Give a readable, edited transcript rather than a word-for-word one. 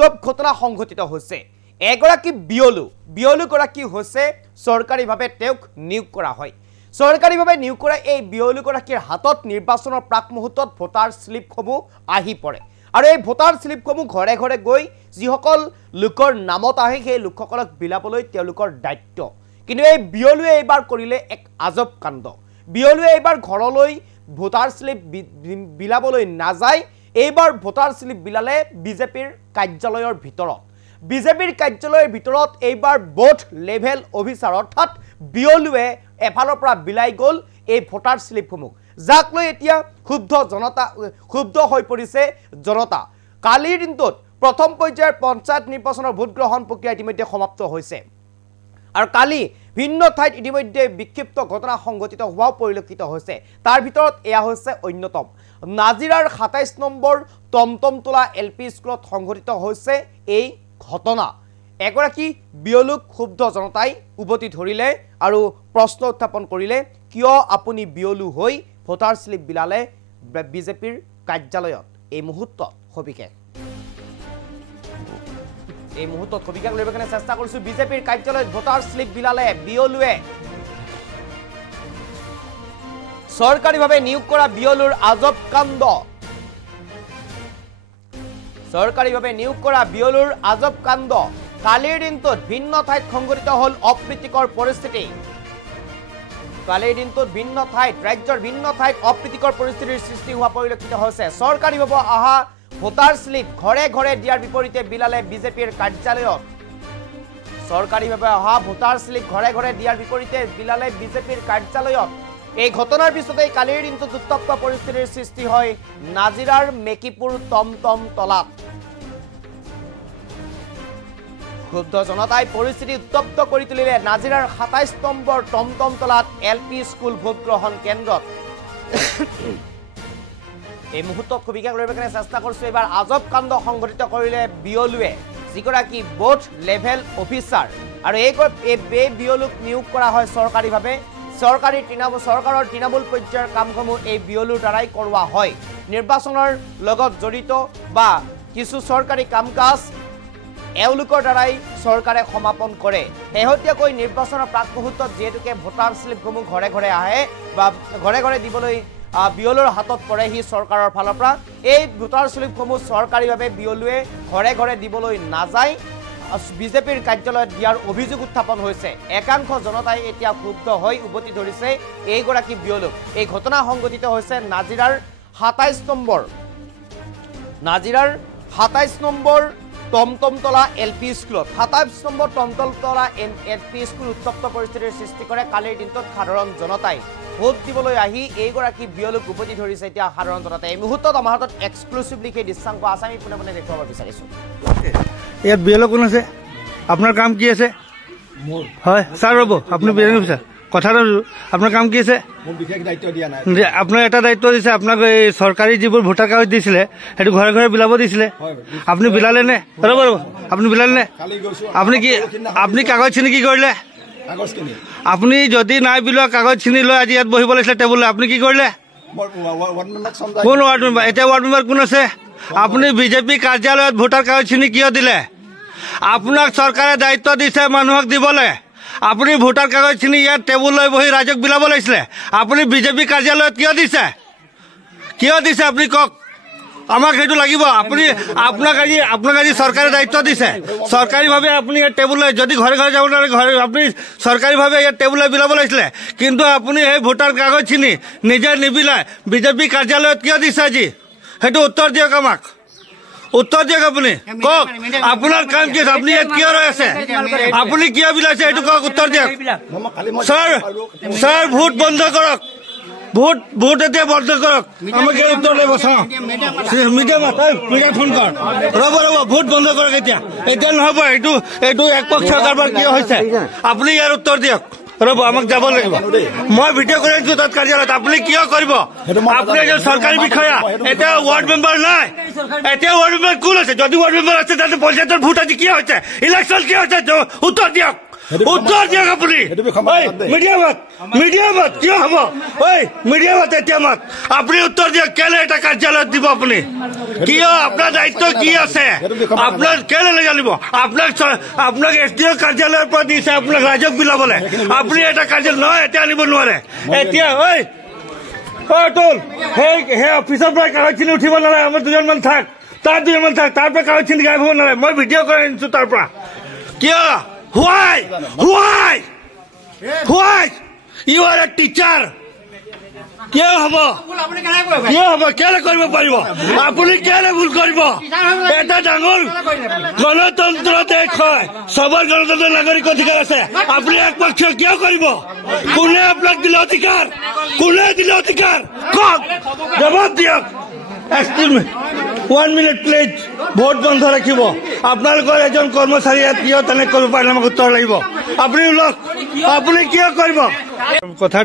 আজব ঘটনা সংঘটিত হৈছে এগৰাকী বিয়লুগৰাকী হৈছে চৰকাৰীভাৱে তেওঁক নিয়োগ কৰা হয় চৰকাৰীভাৱে নিয়োগ কৰা এই বিয়লুগৰাকীৰ হাতত নিৰ্বাচনৰ প্ৰাক মুহূৰ্তত ভোটাৰ স্লিপসমূহ আহি পৰে আৰু এই ভোটাৰ স্লিপসমূহ ঘৰে ঘৰে গৈ যিসকল লোকৰ নামত আহে সেই লোকসকলক বিলাবলৈ তেওঁলোকৰ দায়িত্ব কিন্তু এই বিয়লুৱে এইবাৰ কৰিলে এক আজব কাণ্ড বিয়লুৱে এইবাৰ ঘৰলৈ ভোটাৰ স্লিপ বিলাবলৈ নাযায় এইবাৰ ভোটাৰ স্লিপ বিলালে বিজেপিৰ কাৰ্যালয়ৰ ভিতৰত বিজেপিৰ কাৰ্যালয়ৰ ভিতৰত এইবাৰ বুথ লেভেল অফিচাৰ অৰ্থাৎ বিয়লুৱে এফালৰ পৰা বিলাই গ'ল এই ভোটাৰ স্লিপসমূহ যাক লৈ এতিয়া ক্ষুব্ধ হৈ পৰিছে জনতা কালিৰ দিনটোত প্ৰথম পৰ্যায়ৰ পঞ্চায়ত নিৰ্বাচনৰ ভোট গ্ৰহণ প্ৰক্ৰিয়া ইতিমধ্যে সমাপ্ত হৈছে আৰু কালি ভিন্ন ঠাইত ইতিমধ্যে বিক্ষিপ্ত ঘটনা সংঘটিত হোৱাও পৰিলক্ষিত হৈছে তাৰ ভিতৰত এয়া হৈছে অন্যতম নাজিৰাৰ ২৭ নম্বৰ টমটমতলা এলপি স্কুলত সংঘটিত হৈছে এই ঘটনা এগৰাকী বিয়লুক ক্ষুব্ধ জনতাই উভতি ধৰিলে আৰু প্ৰশ্ন উত্থাপন কৰিলে কিয় আপুনি বিয়লু হৈ ভোটাৰ স্লিপ বিলালে বিজেপিৰ কাৰ্যালয়ত এই মুহূৰ্তত সবিশেষ লইব কাৰণে চেষ্টা কৰিছো বিজেপিৰ কাৰ্যালয়ত ভোটাৰ স্লিপ বিলালে বিয়লুৱে চৰকাৰীভাৱে নিয়োগ কৰা বিয়লুৰ আজব কাণ্ড চৰকাৰীভাৱে নিয়োগ কৰা বিয়লুৰ আজব কাণ্ড কালিৰ দিনটোত ভিন্ন ঠাইত সংঘটিত হল অপ্ৰীতিকৰ পৰিস্থিতি কালিৰ দিনটোত ভিন্ন ঠাইত ৰাজ্যৰ ভিন্ন ঠাইত অপ্ৰীতিকৰ পৰিস্থিতিৰ সৃষ্টি হোৱা পৰিলক্ষিত হৈছে চৰকাৰীভাৱে আহা ভোটাৰ স্লিপ ঘৰে ঘৰে দিয়াৰ বিপৰীতে বিলালে বিজেপিৰ কাৰ্যালয়ত চৰকাৰীভাৱে অহা ভোটাৰ স্লিপ ঘৰে ঘৰে দিয়াৰ বিপৰীতে বিলালে বিজেপিৰ কাৰ্যালয়ত এই ঘটনাৰ পিছতে কালিৰ দিনটোত উত্তপ্ত পৰিস্থিতিৰ সৃষ্টি হয় নাজিৰাৰ মেকিপুৰ টমটমতলাত ক্ষুব্ধ জনতাই পৰিস্থিতি উত্তপ্ত কৰি তুলিলে নাজিৰাৰ ২৭ নম্বৰ টমটমতলাত এলপি স্কুল ভোট গ্ৰহণ কেন্দ্ৰত এই মুহূৰ্তত সবিশেষ লইব কাৰণে চেষ্টা কৰিছো এবাৰ আজব কাণ্ড সংঘটিত কৰিলে বিয়লুৱে যিগৰাকী বুথ লেভেল অফিচাৰ আৰু এই বিয়লুক নিয়োগ কৰা হয় চৰকাৰীভাৱে চৰকাৰৰ তৃণমূল পৰ্যায়ৰ কামসমূহ এই বিয়লুৰ দ্বাৰাই কৰোৱা হয় নিৰ্বাচনৰ লগত জড়িত বা কিছু চৰকাৰী কাম-কাজ এওঁলোকৰ দ্বাৰাই চৰকাৰে সমাপন কৰে শেহতীয়াকৈ নিৰ্বাচনৰ প্ৰাক মুহূৰ্তত যেহেতুকে ভোটাৰ স্লিপসমূহ ঘৰে ঘৰে আহে বা ঘৰে ঘৰে দিবলৈ বিয়লুৰ হাতত পৰে হি চৰকাৰৰ ফালৰ পৰা এই ভোটাৰ স্লিপসমূহ চৰকাৰীভাৱে বিয়লুৱে ঘৰে ঘৰে দিবলৈ নাযায় বিজেপিৰ কাৰ্যালয়ত দিয়াৰ অভিযোগ উত্থাপন হৈছে একাংশ জনতাই এতিয়া ক্ষুব্ধ হৈ উভতি ধৰিছে এইগৰাকী বিয়লুক এই ঘটনা সংঘটিত হৈছে নাজিৰাৰ ২৭ নম্বৰ টমটমতলা এলপি স্কুলত ২৭ নম্বৰ টমটমতলা এলপি স্কুল উত্তপ্ত পৰিস্থিতিৰ সৃষ্টি কৰে কালিৰ দিনটোত সাধাৰণ জনতাই ভোট দিবলৈ আহি এইগৰাকী বিয়লুক উভতি ধৰিছে এতিয়া সাধাৰণ জনতাই এই মুহূৰ্তত আমাৰ হাতত এক্সক্লুসিভলি সেই দৃশ্যাংক আছে আমি পুনে পুনে দেখুৱাব বিচাৰিছো ইয়াত বিয়লু কোন আছে আপোনাৰ কাম কি আছে হয় স্যাৰ ৰব আপুনি বিয়লু অফিচাৰ কথাটো আপোনাৰ কাম কি আছে মোৰ বিশেষ দায়িত্ব দিয়া নাই আপোনাৰ এটা দায়িত্ব দিছে আপোনাক এই চৰকাৰী যিবোৰ ভোটাৰ কাগজ দিছিলে সেইটো ঘৰে ঘৰে বিলাব দিছিলে আপুনি বিলালে নে ৰব আপুনি বিলালে নে আপুনি কাগজখিনি কি কৰিলে আপুনি যদি নাই বিলোৱা কাগজখিনি লৈ আজি ইয়াত বহিব লাগিছিলে টেবুললৈ আপুনি কি কৰিলে কোন ৱাৰ্ড মেম্বাৰ এতিয়া ৱাৰ্ড মেম্বাৰ কোন আছে আপুনি বিজেপি কাৰ্যালয়ত ভোটাৰ কাগজখিনি কিয় দিলে আপোনাক চৰকাৰে দায়িত্ব দিছে মানুহক দিবলৈ আপুনি ভোটাৰ কাগজখিনি ইয়াত টেবুল লৈ বহি ৰাইজক বিলাব লাগিছিলে আপুনি বিজেপি কাৰ্যালয়ত কিয় দিছে আপুনি কওক আমাক সেইটো লাগিব আপুনি আপোনাক আজি চৰকাৰে দায়িত্ব দিছে চৰকাৰীভাৱে আপুনি ইয়াত টেবুল লৈ যদি ঘৰে ঘৰে যাব নোৱাৰে ঘৰে আপুনি চৰকাৰীভাৱে ইয়াত টেবুল লৈ বিলাব লাগিছিলে কিন্তু আপুনি সেই ভোটাৰ কাগজখিনি নিজে নিবিলাই বিজেপি কাৰ্যালয়ত কিয় দিছে আজি সেইটো উত্তৰ দিয়ক আমাক উত্তৰ দিয়ক আপুনি কওক আপোনাৰ কাম কি আপুনি ইয়াত কিয় ৰৈ আছে আপুনি কিয় বিলাইছে সেইটো কওক উত্তৰ দিয়ক ছাৰ ভোট বন্ধ কৰক ভোট এতিয়া বন্ধ কৰক আমাক উত্তৰ দিব চাওঁ মিডিয়া ফোন কৰ ৰব ভোট বন্ধ কৰক এতিয়া নহব এইটো একপক্ষীয় কাৰবাৰ কিয় হৈছে আপুনি ইয়াৰ উত্তৰ দিয়ক ৰব আমাক যাব লাগিব মই ভিডিঅ' কৰি আছো তাত কাৰ্যালয়ত আপুনি কিয় কৰিব আপুনি এজন চৰকাৰী বিষয়া এতিয়া ৱাৰ্ড মেম্বাৰ নাই এতিয়া ৱাৰ্ড মেম্বাৰ কোন আছে যদি ৱাৰ্ড মেম্বাৰ আছে তাতে পঞ্চায়তৰ ভোট আজি কিয় হৈছে ইলেকশ্যন কিয় হৈছে উত্তৰ দিয়ক উত্তৰ দিয়ক আপুনি। মিডিয়ামত কিয় হ'ব? মিডিয়ামত এতিয়া মাত আপুনি উত্তৰ দিয়ক। কেলে এটা কাৰ্যালয়ত দিব আপুনি? কিয়? আপোনাৰ দায়িত্ব কি আছে? আপোনাৰ কেলে নাজানিব? আপোনাক SDO কাৰ্যালয়ৰ পৰা দিছে আপোনাক ৰাইজক বিলাবলে। আপুনি এটা কাৰ্যালয় নহয়, এতিয়া আনিব নোৱাৰে। এতিয়া তোল সেই অফিচৰ পৰা কাগজখিনি উঠিব নালাগে। আমাৰ দুজনমান থাক, তাৰ পৰা কাগজখিনি গাইব হ'ব নালাগে। মই ভিডিঅ' কৰি আনিছো তাৰ পৰা। কিয়? Why? You are a teacher. কিয় হ'ব? কেলে কৰিব পাৰিব? আপুনি কেলে ভুল কৰিব? এটা ডাঙৰ গণতন্ত্ৰ দেশ হয়, চবৰ গণতন্ত্ৰ নাগৰিক অধিকাৰ আছে। আপুনি একপক্ষ কিয় কৰিব? কোনে আপোনাক দিলে অধিকাৰ? কওক, জবাব দিয়ক। Excuse me. 1 minute please. Vote বন্ধ ৰাখিব। আপোনালোকৰ এজন কৰ্মচাৰী ইয়াত কিয় তেনে কৰিব পাৰিলে আমাক উত্তৰ লাগিব। আপুনি ওলক, আপুনি কিয় কৰিব? কথা